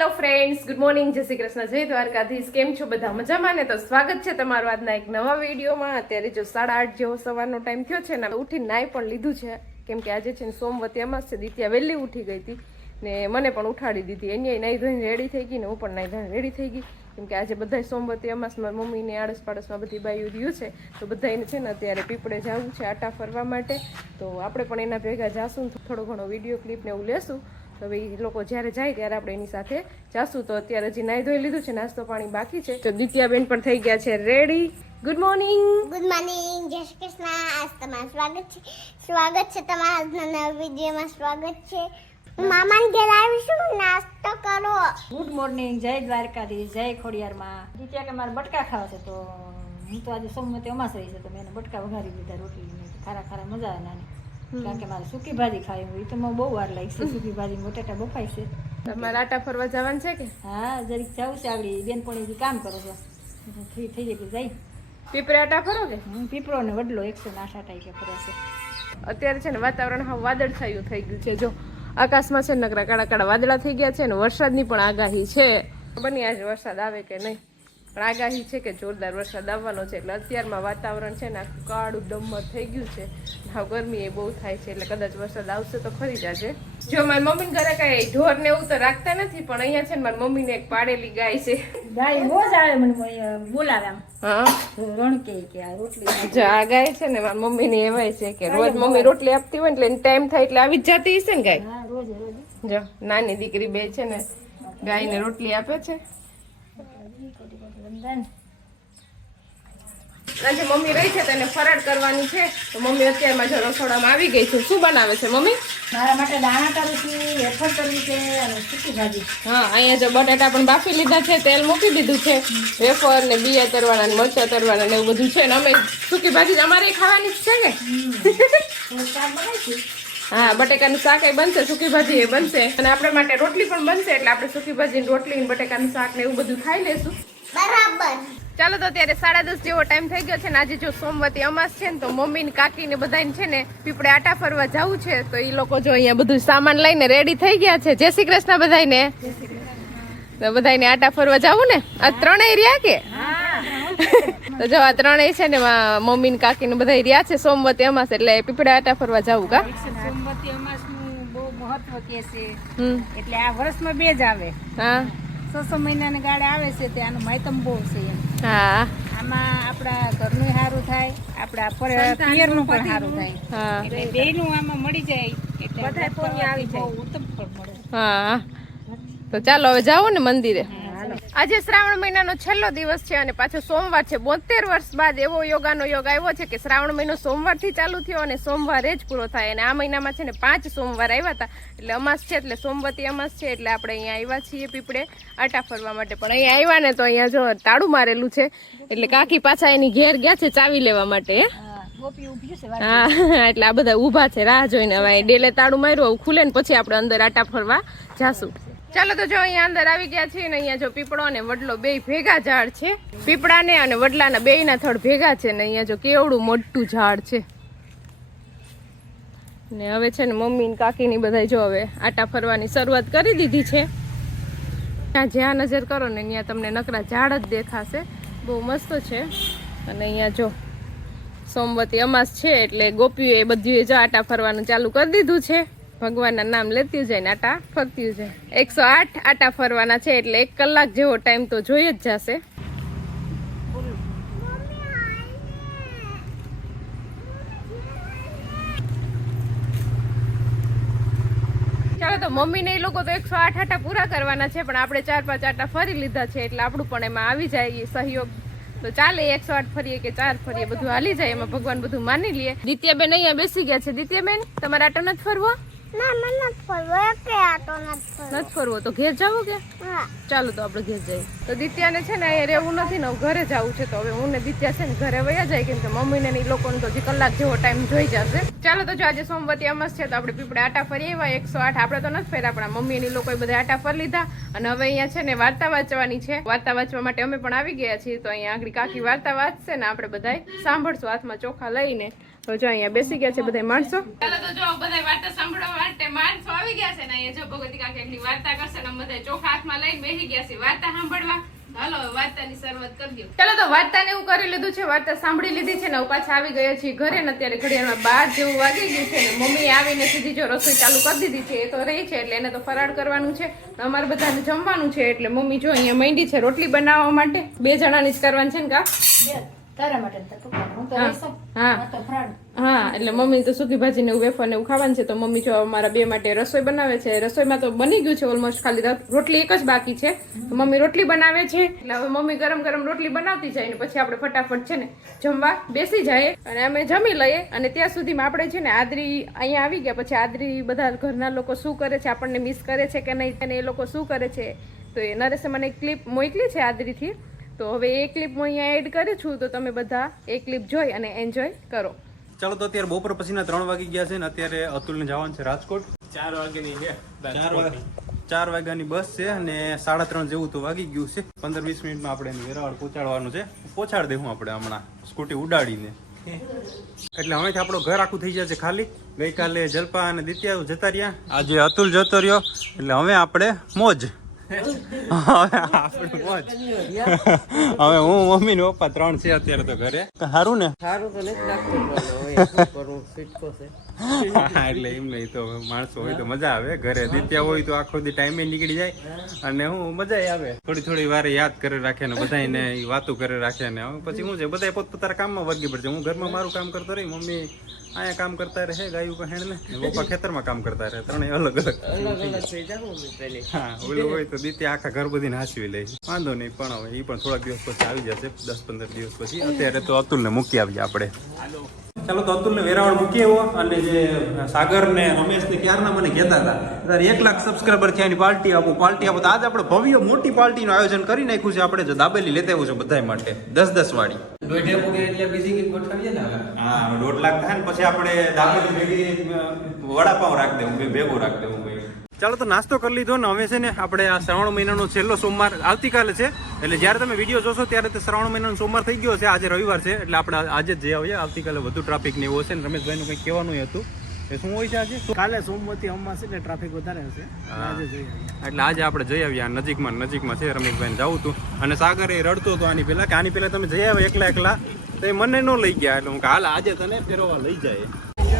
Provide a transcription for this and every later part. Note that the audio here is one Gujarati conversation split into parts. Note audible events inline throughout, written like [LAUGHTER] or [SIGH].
Hello friends, good morning. જય શ્રી કૃષ્ણ. જય દ્વારકાધીશ. કેમ છો બધા? મજામાં ને? તો સ્વાગત છે તમારું આજના એક નવા વિડીયોમાં. અત્યારે જો સાડા આઠ જેવો સવારનો ટાઈમ થયો છે ને ઉઠીને નાય પણ લીધું છે. કેમ કે આજે છે ને સોમવતી અમાસ છે દિત્યા, વહેલી ઉઠી ગઈ હતી ને મને પણ ઉઠાડી દીધી. એની નાઈ ધોઈને રેડી થઈ ગઈ ને હું પણ નાઈ ધોઈને રેડી થઈ ગઈ. કેમ કે આજે બધા સોમવતી અમાસમાં મમ્મીને આડસ પાડસમાં બધી બાયું રહ્યું છે. તો બધાને છે ને અત્યારે પીપળે જવું છે આટા ફરવા માટે. તો આપણે પણ એના ભેગા જાશું થોડો ઘણો વીડિયો ક્લિપ ને એવું લેશું. તો ભાઈ લોકો જ્યારે જાય ત્યારે આપણે એની સાથે જાશું. તો અત્યારે હજી નાઈ ધોઈ લીધું છે નાસ્તો પાણી બાકી છે. તો દિત્યાબેન પણ થઈ ગયા છે ready good morning good morning જય શ્રી કૃષ્ણ. આજ તમારું સ્વાગત છે. સ્વાગત છે તમારા આજના નવા વિડીયોમાં. સ્વાગત છે. હું મામાને ઘેર આવીશું. નાસ્તો કરો. ગુડ મોર્નિંગ જય દ્વારકાધી જય ખોડિયારમાં. જીત્યા કે મારે બટકા ખાવા છે તો હું તો આજે સોમવતી અમાસ રહી છે તો મેં બટકા વઘારી દીધા રોટલી ખારા ખારા મજા આવે નાની. કારણ કે મારે સૂકી ભાજી ખાવી હોય તો મને બહુ વાર લાગશે સૂકી ભાજી બટાટા બફાય છે. તમારે આટા ફરવા જવાનું છે કે? હા જરીક જવું છે આવડી. બેનપણી કામ કરો છો. ફ્રી થઈ જાય જાય. પીપળે આટા ફરો કે? હું પીપળો ને વડલો એકસો આઠ આટા કે ફરો છે. અત્યારે છે ને વાતાવરણ હા વાદળ છાયું થઈ ગયું છે. જો આકાશમાં છે નકરા કાળા કાળા વાદળા થઈ ગયા છે ને વરસાદની પણ આગાહી છે. બની આજે વરસાદ આવે કે નહીં. પણ આગાહી છે કે જોરદાર વરસાદ આવવાનો છે એટલે અત્યારમાં વાતાવરણ છે ને આખું કાળું ડમર થઈ ગયું છે. હા ગરમી એ બહુ થાય છે એટલે કદાચ વરસાદ આવશે તો ખરી જશે. જો મારી મમ્મીને ઘરે કઈ ઢોર ને એવું તો રાખતા નથી પણ અહીંયા છે ને મારી મમ્મીને એક પાડેલી ગાય છે. ગાય રોજ આવે મને બોલાવે હા. રણકે કે આ રોટલી જો આ ગાય છે ને મારી મમ્મીની એવાય છે કે રોજ મમ્મી રોટલી આપતી હોય ને એટલે ટાઈમ થાય એટલે આવી જ જતી હશે ને ગાય. હા રોજ રોજ. જો નાની દીકરી બે છે ને ગાયને રોટલી આપે છે. રમજાન આજે મમ્મી રહી છે તેને ફરાળ કરવાની છે. તો મમ્મી અત્યારમાં જો રસોડામાં આવી ગઈ છે. શું બનાવે છે મમ્મી? મારા માટે દાણા કરું છું વેફર કરવી છે અને સૂકી ભાજી. હા અહીંયા જો બટાટા પણ બાફી લીધા છે તેલ મૂકી દીધું છે. વેફર ને બીયા તરવાના ને મરચા તરવાના ને એવું બધું છે ને અમે સૂકી ભાજી અમારે ખાવાની જ છે ને. હા બટેકાનું શાક એ બનશે સૂકી ભાજી એ બનશે. અને આપણા માટે રોટલી પણ બનશે એટલે આપણે સૂકી ભાજી રોટલી બટેકાનું શાક ને એવું બધું ખાઈ લેશું ચાલો તો અત્યારે સાડા દસ જેવો ટાઈમ થઈ ગયો છે ને આજે જો સોમવતી અમાસ છે ને તો મમ્મી ને કાકી ને બધાને છે ને પીપળે આટા ફરવા જવું છે તો એ લોકો જો અહીંયા બધું સામાન લઈને રેડી થઈ ગયા છે. જય શ્રી કૃષ્ણ બધાને તો બધાને આટા ફરવા જવું ને? આ ત્રણેય રહ્યા કે? તો જો આ ત્રણેય છે ને મમ્મી ને કાકી ને બધા રહ્યા છે સોમવતી અમાસ એટલે પીપળે આટા ફરવા જવું કા? સોમવતી અમાસનું બહુ મહત્વ કે છે. એટલે આ વર્ષમાં બે જ આવે. હા. છસો મહિનાની ગાળે આવે છે તે આનું માયતમ બહુ છે એમ. હા. આમાં આપણા ઘરનું સારું થાય આપણા પર- પિયરનું પણ સારું થાય. હા. એટલે બેયનું આમાં મળી જાય એટલે બધા પુણ્ય આવી જાય. ઉત્તમ ફળ મળે. હા. તો ચાલો હવે જાઓ ને મંદિરે. આજે શ્રાવણ મહિનાનો છેલ્લો દિવસ છે અને પાછો સોમવાર છે. બોતેર વર્ષ બાદ એવો યોગાનો યોગ આવ્યો છે કે શ્રાવણ મહિનો સોમવારથી ચાલુ થયો અને સોમવારે જ પૂરો થાય. અને આ મહિનામાં છે ને પાંચ સોમવાર આવ્યા હતા. એટલે અમાસ છે એટલે સોમવતી અમાસ છે એટલે આપણે અહીંયા આવ્યા છીએ પીપળે આટા ફરવા માટે. પણ અહીંયા આવ્યા ને તો અહીંયા જો તાળું મારેલું છે. એટલે કાકી પાછા એની ઘેર ગયા છે ચાવી લેવા માટે. હે એટલે આ બધા ઊભા છે રાહ જોઈને. હવે ડેલે તાળું માર્યું ખુલે ને પછી આપણે અંદર આટા ફરવા જાશું. ચાલો તો જો અહીંયા અંદર આવી ગયા છીએ ને અહીંયા જો પીપળો અને વડલો બે ભેગા ઝાડ છે. પીપળાને અને વડલાના બેયના થડ ભેગા છે ને અહીંયા જો કેવડું મોટું ઝાડ છે. ને હવે છે ને મમ્મી ને કાકી ની બધા જો હવે આટા ફરવાની શરૂઆત કરી દીધી છે. ત્યાં જ્યાં નજર કરો ને અહીંયા તમને નકરા ઝાડ જ દેખાશે. બહુ મસ્ત છે. અને અહીંયા જો સોમવતી અમાસ છે એટલે ગોપીઓ એ બધું જો આટા ફરવાનું ચાલુ કરી દીધું છે. ભગવાનના નામ લેતી જાય ને આટા ફરતી જાય. એકસો આઠ આટા ફરવાના છે એટલે એક કલાક જેવો ટાઈમ તો જોઈ જ જશે. ચાલો તો મમ્મી ને એ લોકો તો એકસો આઠ આટા પૂરા કરવાના છે, પણ આપણે ચાર પાંચ આટા ફરી લીધા છે એટલે આપણું પણ એમાં આવી જાય સહયોગ. તો ચાલે એકસો આઠ ફરીએ કે ચાર ફરીએ, બધું હાલી જાય, એમાં ભગવાન બધું માની લઈએ દિત્યાબેન અહીંયા બેસી ગયા છે. દિત્યાબેન, તમારે આટો નથી ફરવો? ના મને નથી ફરવો. કે આટો નથી ફરવો. નથી ફરવો તો ઘેર જાવું કે? હા. ચાલો તો આપણે ઘેર જઈએ. તો દિત્યાને છે ને અહીંયા રહેવું નથી ને ઘરે જવું છે તો હવે હું ને દિત્યા છે ને ઘરે વયા જાય કેમ કે મમ્મીને ઈ લોકોને તો હજી કલાક જેવો ટાઈમ જોઈ જશે. ચાલો તો જો આજે સોમવતી અમાસ છે તો આપણે પીપળે આટા ફરી આવ્યા એકસો આઠ આપણે તો નથી ફર્યા પણ આ મમ્મી લોકોએ બધા આટા ફરી લીધા. અને હવે અહીંયા છે ને વાર્તા વાંચવાની છે. વાર્તા વાંચવા માટે અમે પણ આવી ગયા છીએ તો અહીંયા આગળ કાકી વાર્તા વાંચશે ને આપણે બધાય સાંભળશું હાથમાં ચોખા લઈને. તો જો અહીંયા બેસી ગયા છે બધા માણસો. ચાલો તો જો બધા વાર્તા સાંભળવા માણસો આવી ગયા છે ને અહીંયા જો ભગવતી કાકા એકલી વાર્તા કરશે ને બધા ચોખા હાથમાં લઈને બેસી ગયા છે વાર્તા સાંભળવા. હાલો વાર્તાની શરૂઆત કરી દો ચાલો તો વાર્તા એવું કરી લીધું છે વાર્તા સાંભળી લીધી છે ને પાછા આવી ગયા છીએ ઘરે ને અત્યારે ઘડિયાળમાં બાર જેવું વાગી ગયું છે ને મમ્મી આવીને સીધી જો રસોઈ ચાલુ કરી દીધી છે એ તો રહી છે એટલે એને તો ફરાળ કરવાનું છે અમારે બધાને જમવાનું છે એટલે મમ્મી જો અહીંયા માંડી છે રોટલી બનાવવા માટે. બે જણાની જ કરવાની છે ને કા? તારા માટે. હું તો હા. હા, એટલે મમ્મી તો સૂકી ભાજી ને વેફર ને એવું ખાવાનું છે, તો મમ્મી જો અમારા બે માટે રસોઈ બનાવે છે, રસોઈમાં તો બની ગયું છે ઓલમોસ્ટ ખાલી રોટલી એક જ બાકી છે. મમ્મી રોટલી બનાવે છે, એટલે હવે મમ્મી ગરમ ગરમ રોટલી બનાવતી જાય ને પછી આપણે ફટાફટ છે ને જમવા બેસી જાય. અને અમે જમી લઈએ અને ત્યાં સુધીમાં આપણે છે ને આદરી અહીંયા આવી ગયા, પછી આદરી બધા ઘરના લોકો શું કરે છે, આપણને મિસ કરે છે કે નહીં, અને એ લોકો શું કરે છે, તો એ નરેશે મને એક ક્લિપ મોકલી છે આદરીથી. તો હવે એ ક્લિપ હું અહીંયા એડ કરું છું, તો તમે બધા એ ક્લિપ જોઈ અને એન્જોય કરો. ચાલો તો અત્યારે બપોર પછીના ત્રણ વાગી ગયા છે ને અત્યારે અતુલને જવાનું છે રાજકોટ. ચાર વાગ્યાની ચાર વાગ્યા ચાર વાગ્યાની બસ છે અને સાડા ત્રણ જેવું તો વાગી ગયું છે. પંદર વીસ મિનિટમાં આપણે એને વેરાવળ પહોંચાડવાનું છે. પહોંચાડી દેવું આપણે હમણાં. સ્કૂટી ઉડાડીને. એટલે હવેથી આપણો ઘર આખું થઈ જશે ખાલી. ગઈકાલે જલપા અને દિત્યા જતા રહ્યા. આજે અતુલ જતો રહ્યો. એટલે હવે આપણે મોજ. હવે આપણે મોજ હવે હું મમ્મી ને પપ્પા ત્રણ છે અત્યારે તો ઘરે. સારું ને? સારું તો નથી લાગતું હા, એટલે એમ નહીં તો માણસો હોય તો મજા આવે. ઘરે દિત્યા હોય તો આખો દી ટાઈમે નીકળી જાય અને હું મજા આવે. થોડી થોડી વારે યાદ કરે રાખે ને બધાને ઈ વાતો કરે રાખે ને પછી હું છે બધા પોતપોતાના કામમાં વર્ગી પડશે હું ઘરમાં મારું કામ કરતો રહી મમ્મી અહીંયા કામ કરતા રહે ગાયું કહેણ ને ને પપ્પા ખેતરમાં કામ કરતા રહે ત્રણેય અલગ અલગ. અલગ અલગ થઈ જાવ હા ઓલું હોય તો દીત્યા આખા ઘર બધી હાંસવી લે. વાંધો નહીં પણ હવે એ પણ થોડાક દિવસ પછી આવી જશે દસ પંદર દિવસ પછી. અત્યારે તો અતુલને મૂકી આવીએ આપણે. ચાલો તો અતુલને વેરાવળ મૂકી આવ્યો અને જે સાગર ને રમેશ ને ક્યારના મને કહેતા હતા તારે એક લાખ સબસ્ક્રાઈબર થયા એની પાર્ટી આપો પાર્ટી આપો. તો આજે આપણે ભવ્ય મોટી પાર્ટીનું આયોજન કરી નાખ્યું છે આપણે જો દાબેલી લેતા આવ્યું છે બધા માટે દસ દસ વાળી. ને હા દોઢ લાખ થાય ને પછી આપણે દાબેલી ભેગી વડાપાઉં વડાપાવ રાખી દેવું ભેગું રાખી દેવું ચાલો તો નાસ્તો કરી લીધો ને હવે છે ને આપણે આ શ્રાવણ મહિનાનો છેલ્લો સોમવાર આવતીકાલે છે. એટલે જ્યારે તમે વીડિયો જોશો ત્યારે તે શ્રાવણ મહિનાનો સોમવાર થઈ ગયો છે. આજે રવિવાર છે એટલે આપણે આજે જ જઈ આવીએ. આવતીકાલે વધુ ટ્રાફિક ને એવું હશે ને રમેશભાઈનું કંઈક કહેવાનું હતું. એ શું હોય છે આજે? કાલે સોમવતી અમાસ એટલે ટ્રાફિક વધારે હશે. એટલે આજે આપણે જઈ આવ્યા નજીકમાં નજીકમાં છે રમેશભાઈને જવું હતું. અને સાગર એ રડતો હતો આની પહેલા કે આની પહેલાં તમે જઈ આવ્યા એકલા એકલા. તો એ મને ન લઈ ગયા. એટલે હું હાલ આજે તને ફેરવવા લઈ જાય.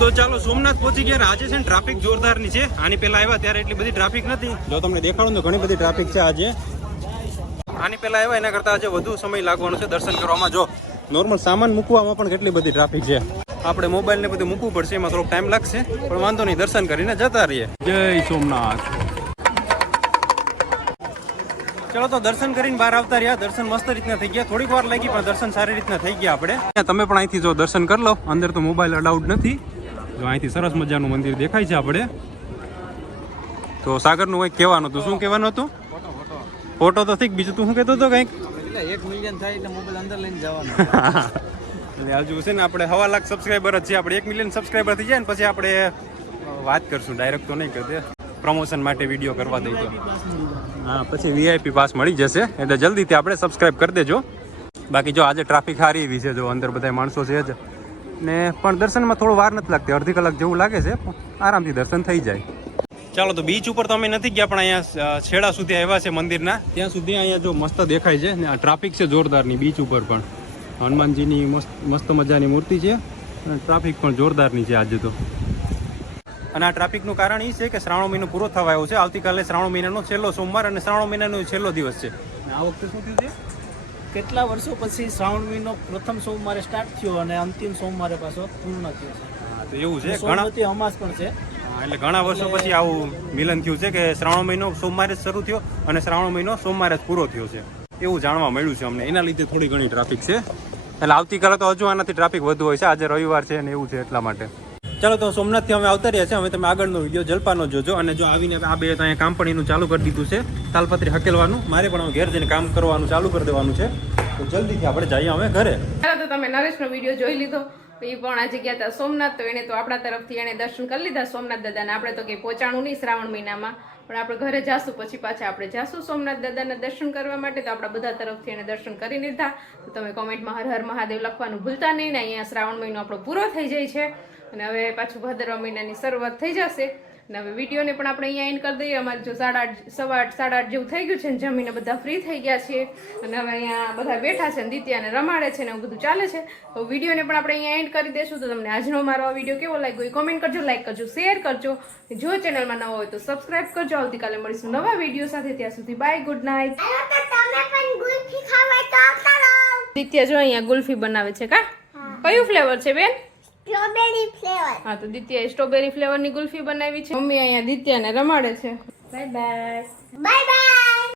તો ચાલો સોમનાથ પહોંચી ગયા. આજે છે ને ટ્રાફિક જોરદારની છે. આની પહેલા આવ્યા ત્યારે એટલી બધી ટ્રાફિક નથી. જો તમને દેખાડું તો ઘણી બધી ટ્રાફિક છે આજે. આની પહેલા આવ્યા એના કરતાં આજે વધુ સમય લાગવાનો છે દર્શન કરવામાં. જો નોર્મલ સામાન મૂકવામાં પણ કેટલી બધી ટ્રાફિક છે. આપણે મોબાઈલ ને બધું મૂકવું પડશે એમાં થોડોક ટાઈમ લાગશે. પણ વાંધો નહીં દર્શન કરીને જતા રહીએ. જય સોમનાથ. ચલો તો દર્શન કરીને બહાર આવતા રહ્યા. દર્શન મસ્ત રીતના થઈ ગયા. થોડીક વાર લાગી પણ દર્શન સારી રીતના થઈ ગયા આપણે. તમે પણ અહીંથી જો દર્શન કરી લો. અંદર તો મોબાઈલ અલાઉડ નથી. જો અહીંથી સરસ મજાનું મંદિર દેખાય છે આપણે. તો સાગરનું કંઈક કહેવાનું હતું. શું કહેવાનું હતું? ફોટો તો ઠીક બીજું તું શું કહેતો હતો કંઈક? એક મિલિયન થાય એટલે મોબાઈલ અંદર લઈને જવાનો. [LAUGHS] હજુ છે ને આપણે હવા લાખ સબસ્ક્રાઈબર જ છે. આપણે એક મિલિયન સબસ્ક્રાઈબર થઈ જાય ને પછી આપણે વાત કરશું. ડાયરેક્ટ તો નહીં કરતે પ્રમોશન માટે વીડિયો કરવા દઈ તો. હા પછી વીઆઈપી પાસ મળી જશે. એટલે જલ્દીથી આપણે સબસ્ક્રાઈબ કરી દેજો. બાકી જો આજે ટ્રાફિક સારી એવી છે જો અંદર બધા માણસો છે જ. ને પણ દર્શનમાં થોડું વાર નથી લાગતી, અડધી કલાક જેવું લાગે છે આરામથી દર્શન થઈ જાય. ચાલો, તો બીચ ઉપર તો અમે નથી ગયા, પણ અહીંયા છેડા સુધી આવ્યા છે મંદિરના. ત્યાં સુધી અહીંયા જો મસ્ત દેખાય છે, ને આ ટ્રાફિક છે જોરદારની બીચ ઉપર પણ. હનુમાનજીની મસ્ત મસ્ત મજાની મૂર્તિ છે, અને ટ્રાફિક પણ જોરદારની છે આજે તો. અને આ ટ્રાફિકનું કારણ એ છે કે શ્રાવણ મહિનો પૂરો થવા આવ્યો છે. આવતીકાલે શ્રાવણ મહિનાનો છેલ્લો સોમવાર અને શ્રાવણ મહિનાનો છેલ્લો દિવસ છે. આ વખતે શું થયું છે? કેટલા વર્ષો પછી શ્રાવણ મહિનો પ્રથમ સોમવારે સ્ટાર્ટ થયો અને અંતિમ સોમવારે પાછો પૂર્ણ થયો છે? તો એવું છે. ઘણા અમાસ પણ છે. એટલે ઘણા વર્ષો પછી આવું મિલન થયું છે કે શ્રાવણ મહિનો સોમવારે જ શરૂ થયો અને શ્રાવણ મહિનો સોમવારે જ પૂરો થયો છે. એવું જાણવા મળ્યું છે અમને. એના લીધે થોડી ઘણી ટ્રાફિક છે. એટલે આવતીકાલે તો હજુ આનાથી ટ્રાફિક વધુ હોય છે. આજે રવિવાર છે અને એવું છે એટલા માટે. ચાલો તો સોમનાથથી અમે આવતા રહ્યા છે હવે તમે આગળનો વીડિયો જલપાનો જોજો અને જો આવીને આ બે તો અહીંયા કામપણીનું ચાલુ કરી દીધું છે, તાલપત્રી હકેલવાનું. મારે પણ ઘેર જઈને કામ કરવાનું ચાલુ કરી દેવાનું છે. તો જલ્દીથી આપણે જઈએ હવે ઘરે. ચાલો તો તમે નરેશનો વીડિયો જોઈ લીધો. એ પણ આજે ગયા હતા સોમનાથ, તો એને તો આપણા તરફથી એને દર્શન કરી લીધા સોમનાથ દાદાને. આપણે તો કંઈ પહોંચાણું નહીં શ્રાવણ મહિનામાં, પણ આપણે ઘરે જાશું, પછી પાછા આપણે જાશું સોમનાથ દાદાના દર્શન કરવા માટે. તો આપણા બધા તરફથી એને દર્શન કરી લીધા. તો તમે કોમેન્ટમાં હર હર મહાદેવ લખવાનું ભૂલતા નહીં ને. અહીંયા શ્રાવણ મહિનો આપણો પૂરો થઈ જાય છે. અને હવે પાછું ભાદરવા મહિનાની શરૂઆત થઈ જશે. અને હવે વિડીયોને પણ આપણે અહીંયા એન્ડ કરી દઈએ. અમારે જો સાડા આઠ સવા આઠ સાડા આઠ જેવું થઈ ગયું છે ને જમીને બધા ફ્રી થઈ ગયા છીએ. અને હવે અહીંયા બધા બેઠા છે ને દિત્યાને રમાડે છે ને એવું બધું ચાલે છે. તો વિડીયોને પણ આપણે અહીંયા એન્ડ કરી દઈશું. તો તમને આજનો મારો વીડિયો કેવો લાગ્યો એ કોમેન્ટ કરજો લાઈક કરજો શેર કરજો. જો ચેનલમાં નવો હોય તો સબસ્ક્રાઈબ કરજો. આવતીકાલે મળીશું નવા વીડિયો સાથે. ત્યાં સુધી બાય ગુડ નાઇટ દિત્યા જો અહીંયા ગુલ્ફી બનાવે છે કા? કયું ફ્લેવર છે બેન? સ્ટ્રોબેરી ફ્લેવર હા તો દિત્યાએ સ્ટ્રોબેરી ફ્લેવરની ગુલ્ફી બનાવી છે. મમ્મી અહીંયા દિત્યાને રમાડે છે. Bye bye bye bye